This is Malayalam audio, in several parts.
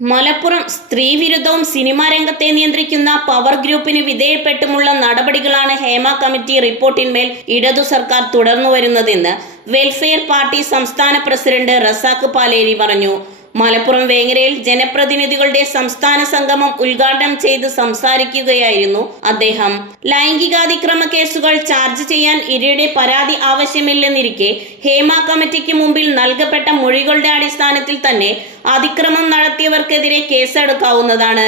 മലപ്പുറം സ്ത്രീവിരുദ്ധവും സിനിമാ രംഗത്തെ നിയന്ത്രിക്കുന്ന പവർ ഗ്രൂപ്പിന് വിധേയപ്പെട്ടുമുള്ള നടപടികളാണ് ഹേമ കമ്മിറ്റി റിപ്പോർട്ടിന്മേൽ ഇടതു സർക്കാർ തുടർന്നു വരുന്നതെന്ന് വെൽഫെയർ പാർട്ടി സംസ്ഥാന പ്രസിഡന്റ് റസാഖ് പാലേരി പറഞ്ഞു. മലപ്പുറം വേങ്ങരയിൽ ജനപ്രതിനിധികളുടെ സംസ്ഥാന സംഗമം ഉദ്ഘാടനം ചെയ്ത് സംസാരിക്കുകയായിരുന്നു അദ്ദേഹം. ലൈംഗികാതിക്രമ കേസുകൾ ചാർജ് ചെയ്യാൻ ഇരയുടെ പരാതി ആവശ്യമില്ലെന്നിരിക്കെ ഹേമ കമ്മിറ്റിക്ക് മുമ്പിൽ നൽകപ്പെട്ട മൊഴികളുടെ അടിസ്ഥാനത്തിൽ തന്നെ അതിക്രമം നടത്തിയവർക്കെതിരെ കേസെടുക്കാവുന്നതാണ്.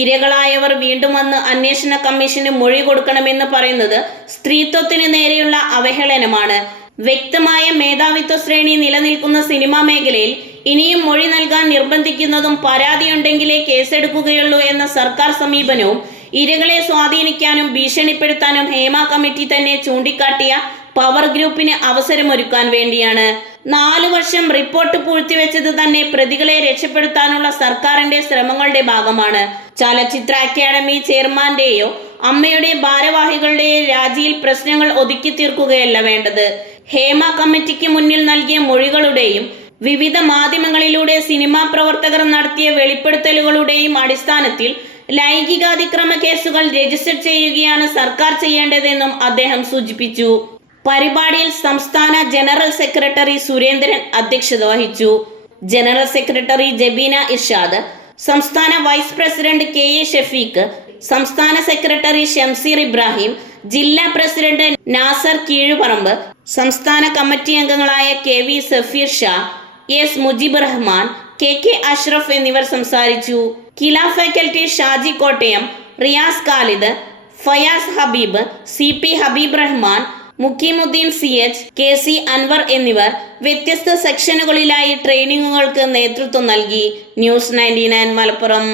ഇരകളായവർ വീണ്ടും വന്ന് അന്വേഷണ കമ്മീഷന് മൊഴി കൊടുക്കണമെന്ന് പറയുന്നത് സ്ത്രീത്വത്തിന് നേരെയുള്ള അവഹേളനമാണ്. വ്യക്തമായ മേധാവിത്വ ശ്രേണി നിലനിൽക്കുന്ന സിനിമാ മേഖലയിൽ ഇനിയും മൊഴി നൽകാൻ നിർബന്ധിക്കുന്നതും പരാതിയുണ്ടെങ്കിലേ കേസെടുക്കുകയുള്ളൂ എന്ന സർക്കാർ സമീപനവും ഇരകളെ സ്വാധീനിക്കാനും ഭീഷണിപ്പെടുത്താനും ഹേമ കമ്മിറ്റി തന്നെ ചൂണ്ടിക്കാട്ടിയ പവർ ഗ്രൂപ്പിന് അവസരമൊരുക്കാൻ വേണ്ടിയാണ്. 4 വർഷം റിപ്പോർട്ട് പൂഴ്ത്തിവെച്ചത് തന്നെ പ്രതികളെ രക്ഷപ്പെടുത്താനുള്ള സർക്കാരിന്റെ ശ്രമങ്ങളുടെ ഭാഗമാണ്. ചലച്ചിത്ര അക്കാദമി ചെയർമാന്റെയോ അമ്മയുടെ ഭാരവാഹികളുടെയോ രാജിയിൽ പ്രശ്നങ്ങൾ ഒതുക്കി തീർക്കുകയല്ല വേണ്ടത്. ഹേമ കമ്മിറ്റിക്ക് മുന്നിൽ നൽകിയ മൊഴികളുടെയും വിവിധ മാധ്യമങ്ങളിലൂടെ സിനിമാ പ്രവർത്തകർ നടത്തിയ വെളിപ്പെടുത്തലുകളുടെയും അടിസ്ഥാനത്തിൽ ലൈംഗികാതിക്രമ കേസുകൾ രജിസ്റ്റർ ചെയ്യുകയാണ് സർക്കാർ ചെയ്യേണ്ടതെന്നും അദ്ദേഹം സൂചിപ്പിച്ചു. പരിപാടിയിൽ സംസ്ഥാന ജനറൽ സെക്രട്ടറി സുരേന്ദ്രൻ അധ്യക്ഷത വഹിച്ചു. ജനറൽ സെക്രട്ടറി ജബീന ഇർഷാദ്, സംസ്ഥാന വൈസ് പ്രസിഡന്റ് KA ഷഫീഖ്, സംസ്ഥാന സെക്രട്ടറി ഷംസീർ ഇബ്രാഹിം, ജില്ലാ പ്രസിഡന്റ് നാസർ കീഴുപറമ്പ്, സംസ്ഥാന കമ്മിറ്റി അംഗങ്ങളായ KV Safeer Shah, S Mujeeb Rahman, KK Ashraf എന്നിവർ സംസാരിച്ചു. Kila faculty Shaji Kottayam, Riyas Khalid, Fayas Habeeb, CP Habeeb Rahman, Mukeemuddeen CH, KC Anwar എന്നിവർ വ്യത്യസ്ത സെക്ഷനുകളിലായി ട്രെയിനിങ്ങുകൾക്ക് നേതൃത്വം നൽകി. ന്യൂസ് 99 മലപ്പുറം.